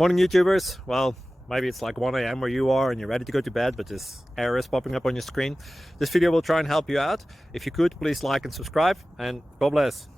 Morning YouTubers. Well, maybe it's like 1 a.m. where you are and you're ready to go to bed, but this error is popping up on your screen. This video will try and help you out. If you could, please like and subscribe, and God bless.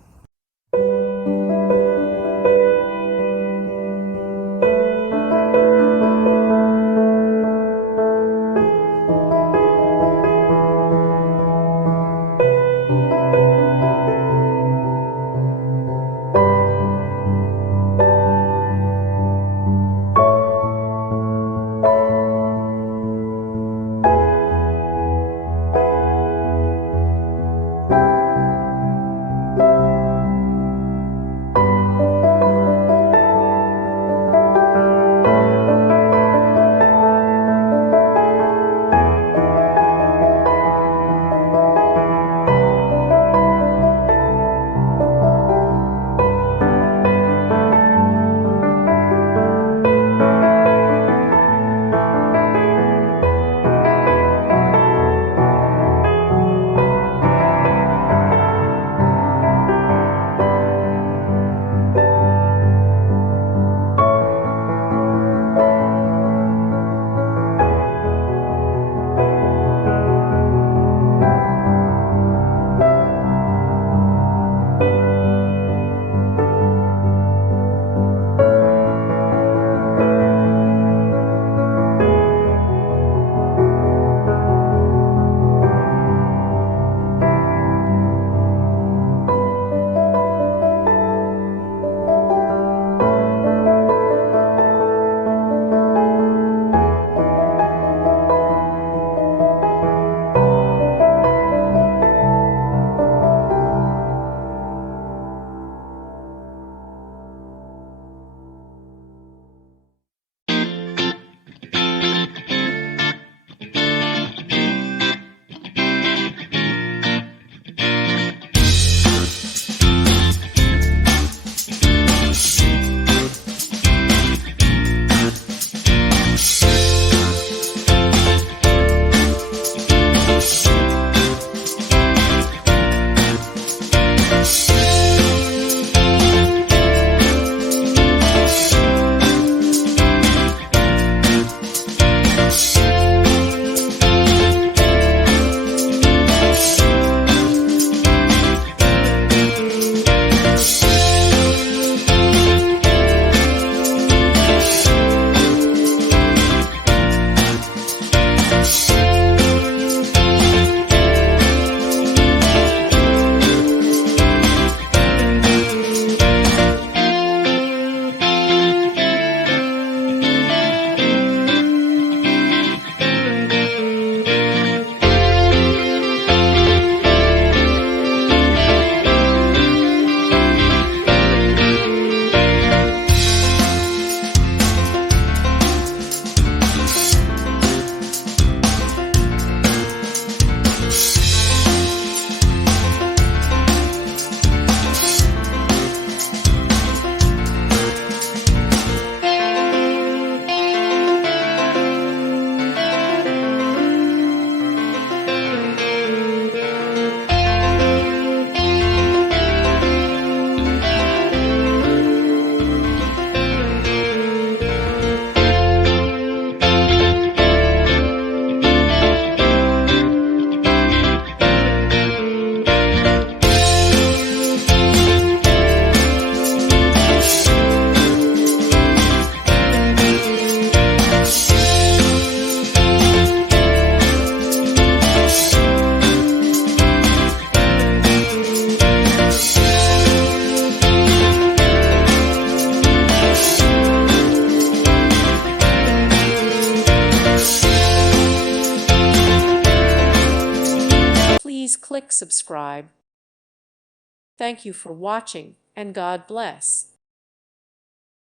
Please click subscribe. Thank you for watching, and God bless.